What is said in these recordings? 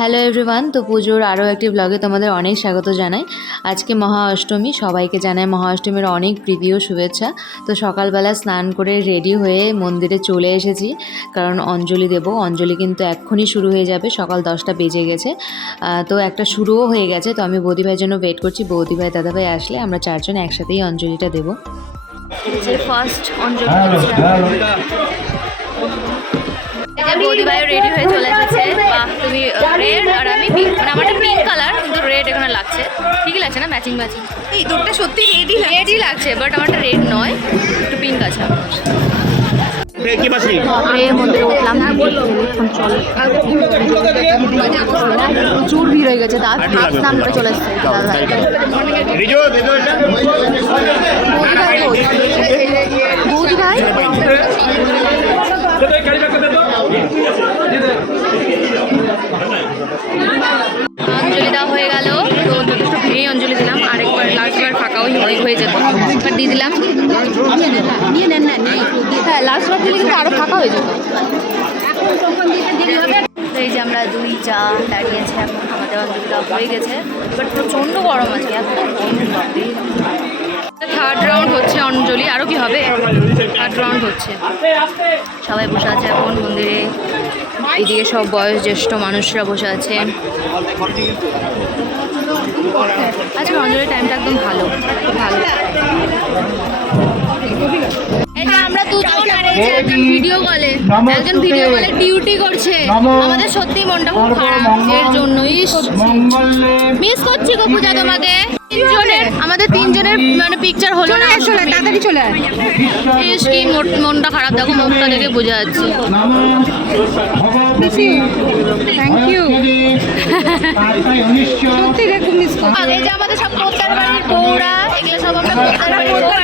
Hello everyone, তো পুজোর আরও একটি ব্লগে তোমাদের অনেক স্বাগত জানাই। আজকে মহা অষ্টমী, সবাইকে জানাই মহা অষ্টমীর অনেক প্রীতি ও শুভেচ্ছা। তো সকালবেলা স্নান করে রেডি হয়ে মন্দিরে চলে এসেছি, কারণ অঞ্জলি দেব। অঞ্জলি কিন্তু এক্ষুনি শুরু হয়ে যাবে, সকাল 10টা বেজে গেছে। তো একটা শুরুও হয়ে গেছে, তো আমি বৌদিভাইয়ের জন্য ওয়েট করছি। বৌদিভাই দাদাভাই আসলে আমরা চারজন একসাথেই অঞ্জলিটা দেবো। ফার্স্ট অঞ্জলি বৌদিভাইও রেডি হয়ে চলে এসেছে। বাহ, তুমি রেড আর আমি পিঙ্ক, মানে আমারটা পিঙ্ক কালার কিন্তু রেড এখানে লাগছে। ঠিকই লাগছে না, ম্যাচিং ম্যাচিং। এই দুটো সত্যি রেডই লাগছে, বাট আমারটা রেড নয়, একটু পিঙ্ক আছে আমার। মন্দিরে উঠলাম, প্রচুর ভিড় হয়ে গেছে। তার ফার্স্ট স্নান করে চলে এসেছে বৌদিভাই। অঞ্জলি দেওয়া হয়ে গেল, তো যথেষ্ট ভিড়েই অঞ্জলি দিলাম। আরেকবার লাস্টবার ফাঁকাও হয়ে যেত, একবার দিয়ে দিলাম। হ্যাঁ, লাস্টবার দিলে কিন্তু আরও ফাঁকা হয়ে যেত। এই যে আমরা দুই চা দাঁড়িয়েছে, এখন আমাদের অঞ্জলি দেওয়া হয়ে গেছে, বাট প্রচণ্ড গরম আছে, এত গরম। থার্ড রাউন্ড হচ্ছে অঞ্জলি, আরও কি হবে? থার্ড রাউন্ড হচ্ছে, সবাই বসে আছে এখন মন্দিরে। এদিকে সব বয়োজ্যেষ্ঠ মানুষরা বসে আছে। আজকে অঞ্জলির টাইমটা একদম ভালো, খুব ভালো। আমরা দুজন একজন ভিডিও কলে ডিউটি করছে। আমাদের সত্যি মনটা খুব খারাপ এর জন্য। মিস করছি গো পূজা তোমাকে। আমাদের তিনজনের মানে পিকচার হলো না, তাড়াতাড়ি চলে আয়। কি মনটা খারাপ, দেখো মুখটা দেখে বোঝা যাচ্ছে। Thank you. সত্যি রে, খুব মিস করি। এই যে আমাদের সব পোস্টার বাড়ির বউরা, এগুলো সব আমরা পোস্টার বাড়ির বউ।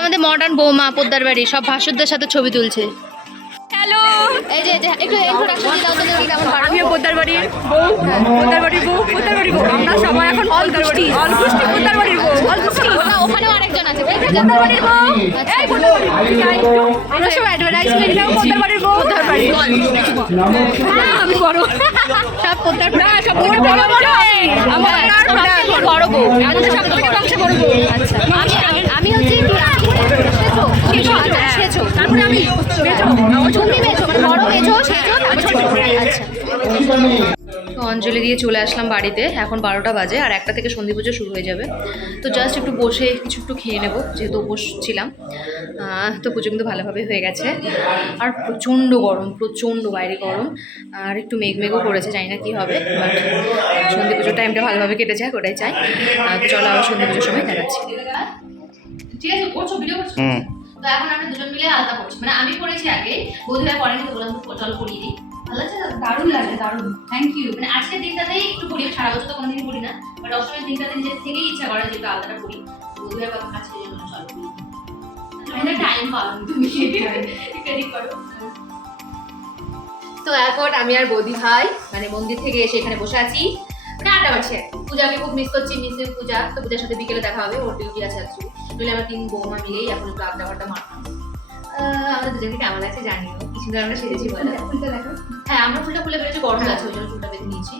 আমাদের মডার্ন বৌমা পোদ্দার বাড়ি সব ভাসুরদের সাথে ছবি তুলছে। হ্যালো, এই যে একটু ইন্ট্রোডাকশন দাও তো, দেখি কেমন পারো। আমিও পোদ্দার বাড়ির বউ, পোদ্দার বাড়ির বউ, পোদ্দার বাড়ির বউ। আমরা সবাই এখন অলগুষ্টি পোদ্দার বাড়ির বউ, অলগুষ্টি। ওখানেও আরেকজন আছে, পোদ্দার বাড়ির বউ। এই পোদ্দার বাড়ির বউ, আমরা সব অ্যাডভার্টাইজমেন্ট নাও পোদ্দার বাড়ির বউ, পোদ্দার বাড়ির বউ। আমি বড়, সব পোদ্দার না সব বড় বড় বড়। আমার বড় বউ, আমাদের সব থেকে বংশে বড় বউ। আচ্ছা, আমি হচ্ছে সেছো, তারপরে আমি বেচো, তুমি বেছো, মানে বড় বেছো, সেছো, তারপর ছোট। আচ্ছা, তো অঞ্জলি দিয়ে চলে আসলাম বাড়িতে। এখন 12টা বাজে, আর 1টা থেকে সন্ধি পুজো শুরু হয়ে যাবে। তো জাস্ট একটু বসে কিছু একটু খেয়ে নেবো, যেহেতু বসছিলাম। তো পুজো কিন্তু ভালোভাবে হয়ে গেছে। আর প্রচণ্ড গরম, প্রচণ্ড বাইরে গরম, আর একটু মেঘমেঘও করেছে, জানি না কী হবে। বাট সন্ধি পুজোর টাইমটা ভালোভাবে কেটে যাক, ওটাই চাই। তো চলো আবার সন্ধি পুজোর সময় দেখাচ্ছি। ঠিক আছে, করছো ভিডিও করছো? তো এখন আমরা দুজন মিলে আলাদা করছি, মানে আমি করেছি আগে, বৌদিরা করেনি, তো বললাম চলো করিয়ে দিই। ভালো লাগছে? দারুণ লাগে, দারুণ, থ্যাংক ইউ। মানে আজকের দিনটাতেই একটু করি, সারা বছর তো কোনোদিন করি না, বাট অষ্টমীর দিনটাতে নিজের থেকেই ইচ্ছা করে যে একটু আলাদাটা করি। বৌদিরা আজকের জন্য চলো করি, টাইম পাও তুমি ক্রেডিট করো। তো এখন আমি আর বৌদি ভাই মানে মন্দির থেকে এসে এখানে বসে আছি, মানে আড্ডা মারছি। পূজাকে খুব মিস করছি, পূজা। তো পূজার সাথে বিকেলে দেখা হবে, ওর ডিউটি আছে অ্যাকচুয়ালি। নইলে আমরা তিন বৌমা মিলেই এখন একটু আড্ডা ফাড্ডা মারতাম। আমাদের দুজনকে কেমন লাগছে জানিও, কি সুন্দর আমরা সেজেছি বলে। ফুলটা দেখো। হ্যাঁ, আমরা ফুলটা খুলে বেরোচ্ছি, গরম লাগছে, ওই জন্য চুলটা বেঁধে নিয়েছি।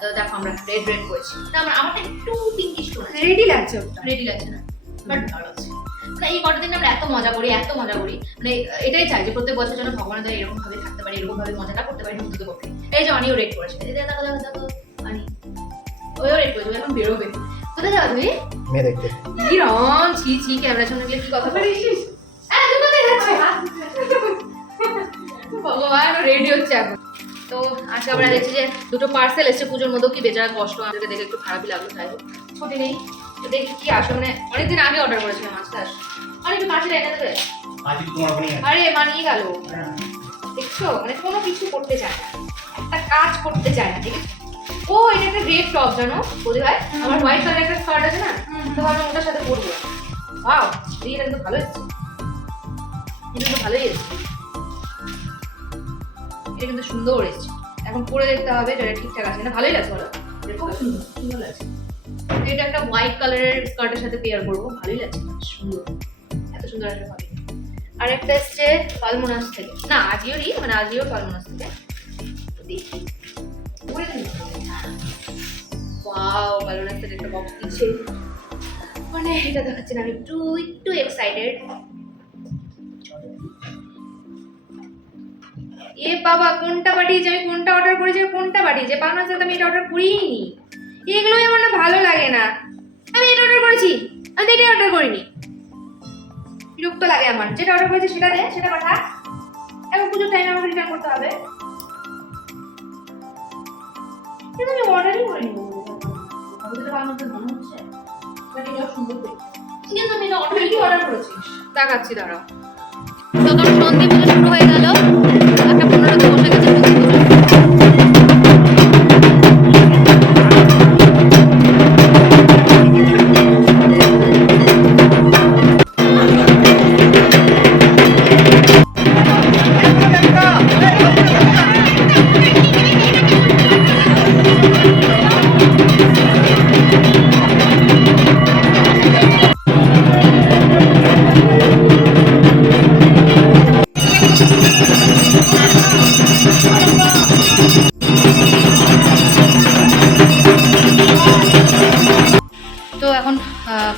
তো দেখো আমরা রেড করেছি। না আমারটা একটু পিঙ্কিশ টোন আছে। রেডি লাগছে, রেডি লাগছে না, বাট ভালো লাগছে। মানে এই কটা দিন আমরা এত মজা করি, মানে এটাই চাই যে প্রত্যেক বছর যেন ভগবানের দ্বারা এরকম ভাবে থাকতে পারি, এরকম ভাবে মজাটা করতে পারি সমুদ্র পক্ষে। এই যে অনিও রেড করেছে, এই যে দেখো অনি ওইও রেড করেছে, এখন বেরোবে। কোথায় যাও তুমি? মেয়ে দেখতে। কি রং, ছি ক্যামেরার সামনে গিয়ে কি কথা বলিস? ভগবান, রেডি হচ্ছে এখন। তো আজকে আমরা দেখছি যে দুটো পার্সেল এসছে পুজোর মধ্যেও, কি বেচারা কষ্ট, আমাদেরকে দেখে একটু খারাপই লাগলো। যাই হোক, ছুটি নেই, তো দেখি কি আসে। মানে অনেকদিন আগে অর্ডার করেছিলাম, আজকে আসে। অনেক কাছে এনে দেবে। আরে মানিয়ে গেল, দেখছো, মানে কোনো কিছু করতে চায় না, একটা কাজ করতে চায় না, ঠিক আছে। ও এটা একটা গ্রেপ টপ, জানো বৌদি ভাই, আমার হোয়াইট কালার একটা স্কার্ট আছে না, তো ভাবলাম ওটার সাথে পরবো। ওয়াও, এটা কিন্তু ভালো এসেছে, এটা তো ভালোই এসেছে। এটা কিন্তু সুন্দর এসেছে। এখন পরে দেখতে হবে যেটা ঠিকঠাক আছে না। ভালোই লাগছে, বলো খুব সুন্দর লাগছে। এটা একটা হোয়াইট কালারের স্কার্টের সাথে পেয়ার করবো, ভালোই লাগছে, সুন্দর, এত সুন্দর একটা হবে। আর একটা এসছে পালমোনাস থেকে, না আজিওরই, মানে আজিওর পালমোনাস থেকে। দেখি ওয়াও, পালমোনাস থেকে একটা বক্স দিচ্ছে, মানে এটা দেখাচ্ছি না, আমি একটু একটু এক্সাইটেড। এ বাবা, কোনটা পাঠিয়েছে, আমি কোনটা অর্ডার করেছি, কোনটা পাঠিয়েছে? পালমোনাস থেকে আমি এটা অর্ডার করিনি, এগুলোই আমার না ভালো লাগে না। আমি এটা অর্ডার করেছি, আমি তো এটা অর্ডার করিনি। বিরক্ত লাগে আমার, যেটা অর্ডার করেছি সেটা দে, সেটা পাঠা। এখন পুজোর টাইমে আমাকে রিটার্ন করতে হবে। কিন্তু আমি অর্ডারই করিনি, আমি তো আমার মনে হচ্ছে বাট এটা সুন্দর দেখতে, কিন্তু আমি এটা অর্ডার করেছি। দেখাচ্ছি, দাঁড়াও। তখন সন্ধে পুজো শুরু হয়ে গেল, একটা 15 বসে গেছে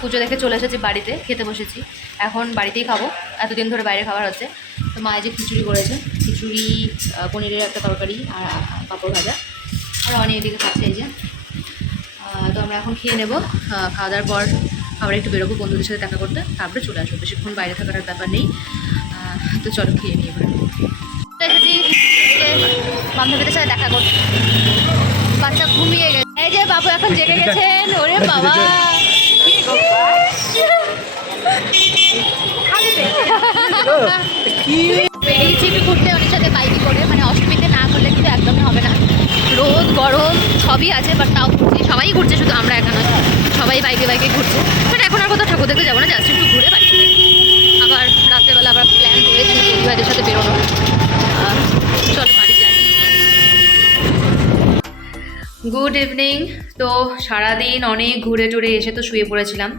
পুজো দেখে চলে এসেছি বাড়িতে, খেতে বসেছি। এখন বাড়িতেই খাবো, এতদিন ধরে বাইরে খাবার হচ্ছে। তো মায়ে যে খিচুড়ি করেছে, খিচুড়ি, পনিরের একটা তরকারি আর পাঁপড় ভাজা, আর অনেক এদিকে খাচ্ছে এই যে। তো আমরা এখন খেয়ে নেবো, খাওয়া দাওয়ার পর আবার একটু বেরোবো বন্ধুদের সাথে দেখা করতে, তারপরে চলে আসবো, বেশিক্ষণ বাইরে থাকার ব্যাপার নেই। তো চলো খেয়ে নিয়ে এবার এসেছি বান্ধবীদের সাথে দেখা করতে। বাচ্চা ঘুমিয়ে গেছে, এই যে বাবু এখন জেগে গেছেন। ওরে বাবা, বেরিয়েছি একটু ঘুরতে ওর সাথে বাইকে করে, মানে অষ্টমীতে না করলে কিন্তু একদমই হবে না। রোদ গরম সবই আছে, বাট তাও ঘুরছি, সবাই ঘুরছে, শুধু আমরা একা নয়, সবাই বাইকে বাইকে ঘুরছে। মানে এখন আর কোথাও ঠাকুর দেখতে যাবো না, জাস্ট একটু ঘুরে বাড়ি চলে। আবার রাত্রেবেলা আবার প্ল্যান করেছি দিদিভাইদের সাথে বেরোনো। চলো বাড়ি যাই। Good evening. তো সারাদিন অনেক ঘুরে টুরে এসে তো শুয়ে পড়েছিলাম,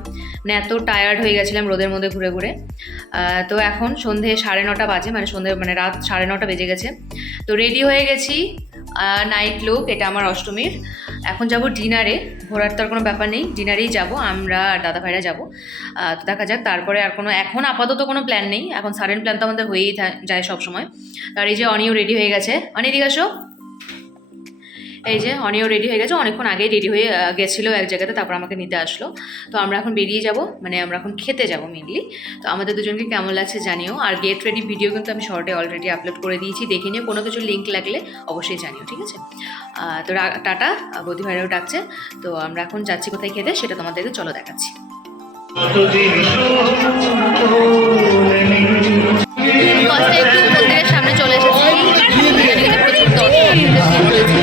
মানে এত টায়ার্ড হয়ে গেছিলাম রোদের মধ্যে ঘুরে ঘুরে। তো এখন সন্ধে 9:30 বাজে, মানে রাত 9:30 বেজে গেছে। তো রেডি হয়ে গেছি, নাইট লুক, এটা আমার অষ্টমীর। এখন যাব ডিনারে, ঘোরার তো আর কোনো ব্যাপার নেই, ডিনারেই যাব আমরা আর দাদা ভাইরা যাবো। তো দেখা যাক, তারপরে আর কোনো এখন আপাতত কোনো প্ল্যান নেই, এখন সাডেন প্ল্যান তো আমাদের হয়েই যায় সবসময়। আর এই যে অনিও রেডি হয়ে গেছে, অনি দিকে আসো। এই যে অনিও রেডি হয়ে গেছে, অনেকক্ষণ আগেই রেডি হয়ে গেছিলো এক জায়গাতে, তারপর আমাকে নিতে আসলো। তো আমরা এখন বেরিয়ে যাব, মানে আমরা এখন খেতে যাব মেনলি। তো আমাদের দুজনকে কেমন লাগছে জানিও। আর গেট রেডি ভিডিও কিন্তু আমি শর্টে অলরেডি আপলোড করে দিয়েছি, দেখে নিও, কোনো কিছু লিঙ্ক লাগলে অবশ্যই জানিও, ঠিক আছে? তো টাটা, বৌদি ভাইরাও ডাকছে। তো আমরা এখন যাচ্ছি কোথায় খেতে, সেটা তোমাদেরকে চলো দেখাচ্ছি। একটু মন্দিরের সামনে চলে এসেছি, প্রচুর দর্শক রয়েছে।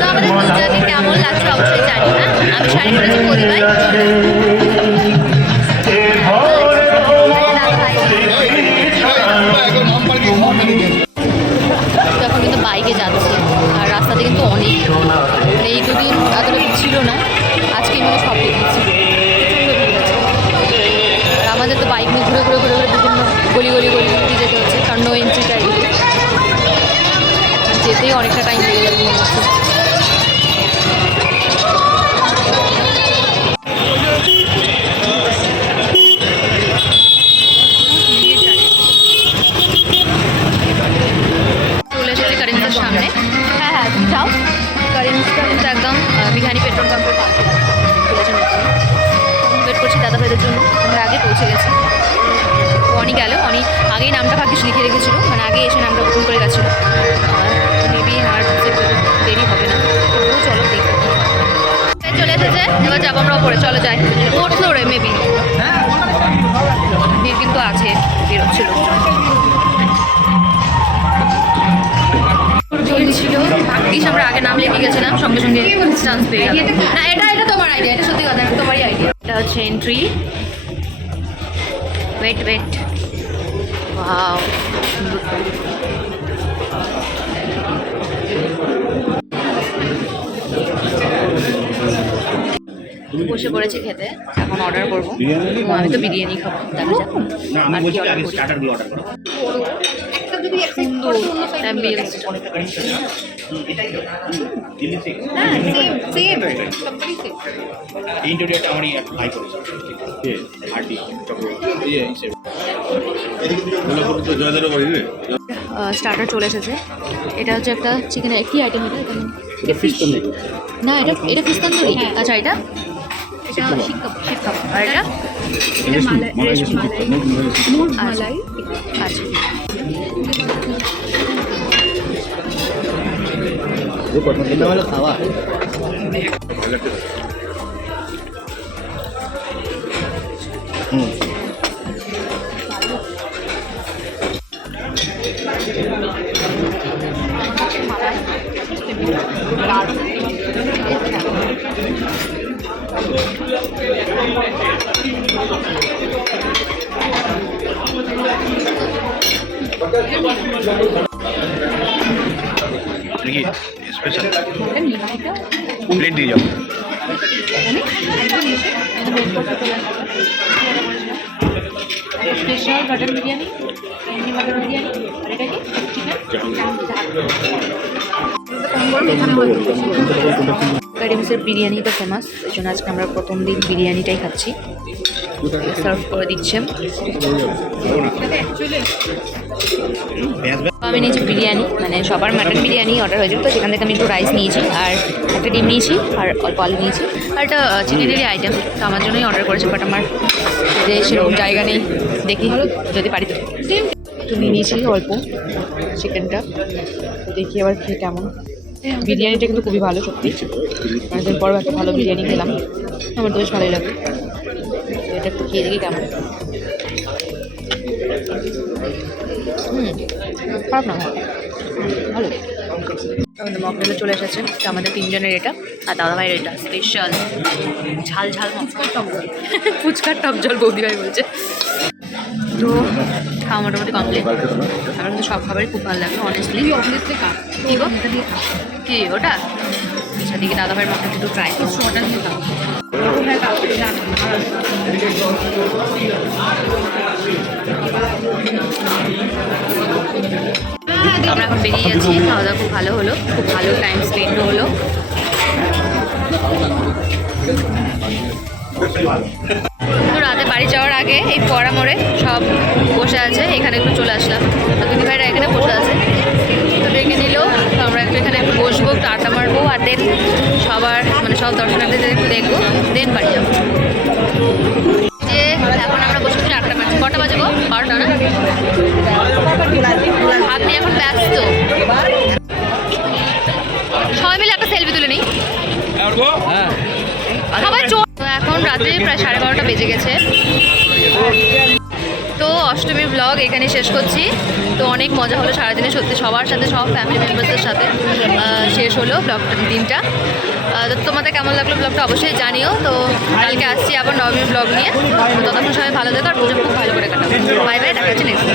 তো আমাদের দুজনকে কেমন লাগছে অবশ্যই জানি না। আমি শাড়ি পরেছি পরিবার, এখন কিন্তু বাইকে যাচ্ছি। আর রাস্তাতে কিন্তু অনেক, মানে এই দুদিন এতটা ছিল না, আজকে মানে সব দেখেছি। আর আমাদের তো বাইক নিয়ে ঘুরে ঘুরে ঘুরে ঘুরে বিভিন্ন গলি যেতে হচ্ছে, কারণ নো এন্ট্রি টাইম, যেতেই অনেকটা টাইম লেগে যাবে মনে হচ্ছে। চলে এসেছি কারিমসের সামনে। হ্যাঁ তুমি যাও, কারিমসটা কিন্তু একদম বিহানি পেট্রোল পাম্পের পাশে খুলেছে নতুন। ওয়েট করছি দাদা ভাইদের জন্য, আমরা আগে পৌঁছে গেছি। অনি গেল, অনি আগেই নামটা ভাগ্যিস লিখে রেখেছিল, মানে আগে এসে নামটা বুকিং করে গেছিলো। মেবি আর দেরি হবে না, তবুও চলো দেখি। চলে এসেছে, এবার যাবো আমরা ওপরে, চলো যাই 4th ফ্লোরে মেবি। ভিড় কিন্তু আছে, বেরোচ্ছিল ছিল, ভাগ্যিস আমরা আগে নাম লিখে গেছিলাম, সঙ্গে সঙ্গে চান্স পেয়ে গেল। না এটা তোমার আইডিয়া, এটা সত্যি কথা, তোমারই আইডিয়া। এটা হচ্ছে এন্ট্রি, ওয়েট ওয়েট, ওয়াও বসে পড়েছি খেতে, এখন অর্ডার করবো। আমি তো বিরিয়ানি খাবো, দেখা যাক আর কি অর্ডার করি। সুন্দর ambience টা। স্টার্টার চলে এসেছে। এটা হচ্ছে একটা চিকেনের কি আইটেম, এটা ফিশ না, এটা ফিশ তন্দুরি। আচ্ছা, এটা শিক কাবাব। আর এটা মালাই। আচ্ছা, খাওয়া देखिए स्पेशल प्लेट দিয়ে যাও। Special mutton biryani, mutton biryani. আর এটা কি কারিমসের বিরিয়ানি তো ফেমাস, ওই জন্য আজকে আমরা প্রথম দিন বিরিয়ানিটাই খাচ্ছি। সার্ভ করে দিচ্ছে। আমি নিয়েছি বিরিয়ানি, মানে সবার মাটন বিরিয়ানি অর্ডার হয়েছিল, তো সেখান থেকে আমি একটু রাইস নিয়েছি আর একটা ডিম নিয়েছি আর অল্প আলু নিয়েছি আর একটা চিকেনেরই আইটেম, তো আমার জন্যই অর্ডার করেছি। বাট আমার যে সেরকম জায়গা নেই, দেখি যদি পারি তো তুমি নিয়েছি অল্প চিকেনটা, তো দেখি আবার খেয়ে কেমন। বিরিয়ানিটা কিন্তু খুবই ভালো, সত্যি অনেকদিন পর একটা ভালো বিরিয়ানি খেলাম, আমার তো বেশ ভালোই লাগে। এটা একটু খেয়ে দেখি কেমন। খারাপ না, ভালো। আমাদের মকটেলে চলে এসেছে, তো আমাদের তিনজনের এটা আর দাদাভাইয়ের এটা স্পেশাল ঝাল ঝাল ফুচকার টক জল। ফুচকার টক জল বৌদিভাই বলছে। তো খাওয়া মোটামুটি কমপ্লিট। আমার কিন্তু সব খাবারই খুব ভালো লাগে অনেস্টলি। কী গো কি ওটা? আচ্ছা, দিকে দাদাভাইয়ের মকটেল একটু ট্রাই করছি। ওটা দিয়ে খাবো। আমরা এখন বেরিয়ে যাচ্ছি, খাওয়া দাওয়া খুব ভালো হলো, খুব ভালো টাইম স্পেন্ডও হলো। তো রাতে বাড়ি যাওয়ার আগে এই পড়া মোড়ে সব বসে আছে, এখানে একটু চলে আসলাম। তো দিদি ভাইরা এখানে বসে আছে, তো ডেকে নিল, তো আমরা একটু এখানে একটু বসবো, একটু আড্ডা মারবো, আর দেন সবার মানে সব দর্শনার্থীদের একটু দেখবো, দেন বাড়ি যাবো। যে এখন আমরা বসে বসে আড্ডা মারছি। কটা বাজে গো? 12টা না? আপনি এখন ব্যস্ত, সবাই মিলে একটা সেলফি তুলে নিই। সবাই এখন রাত্রি প্রায় 12:30 বেজে গেছে। তো অষ্টমীর ব্লগ এখানে শেষ করছি। তো অনেক মজা হলো সারাদিনে, সত্যি সবার সাথে, সব ফ্যামিলি মেম্বারসদের সাথে শেষ হলো ব্লগটা, দিনটা। তো তোমাদের কেমন লাগলো ব্লগটা অবশ্যই জানিও। তো কালকে আসছি আবার নবমীর ব্লগ নিয়ে। ততক্ষণ সবাই ভালো থেকো আর পুজো খুব ভালো করে কাটাবো। বাই বাই, দেখা হচ্ছে নেক্সট।